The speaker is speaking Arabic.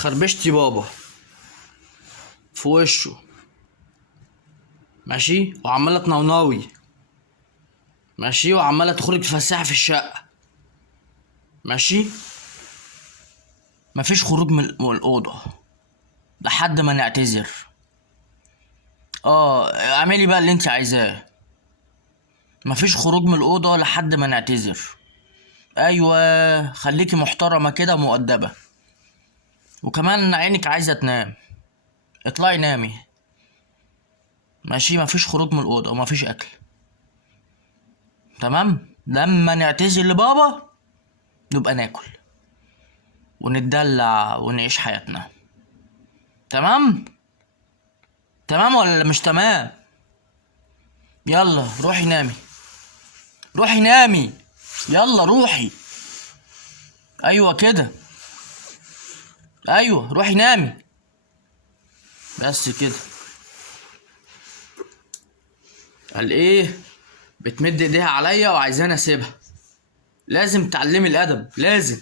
خربشتي بابا في وشه، ماشي، وعماله تنونوي، ماشي، وعماله تخرج تفسحي في الشقه، ماشي. مفيش خروج من الاوضه لحد ما نعتذر. اعملي بقى اللي انت عايزاه. مفيش خروج من الاوضه لحد ما نعتذر. ايوه، خليكي محترمه كده مؤدبه. وكمان عينك عايزه تنام، اطلعي نامي، ماشي. مفيش خروج من الاوضه ومفيش اكل، تمام. لما نعتذر لبابا نبقى ناكل ونتدلع ونعيش حياتنا. تمام؟ تمام ولا مش تمام؟ يلا روحي نامي، روحي نامي، يلا روحي. ايوه كده، ايوه روحي نامي، بس كده. قال ايه؟ بتمد ايديها عليا وعايزاني اسيبها. لازم تعلمي الادب، لازم.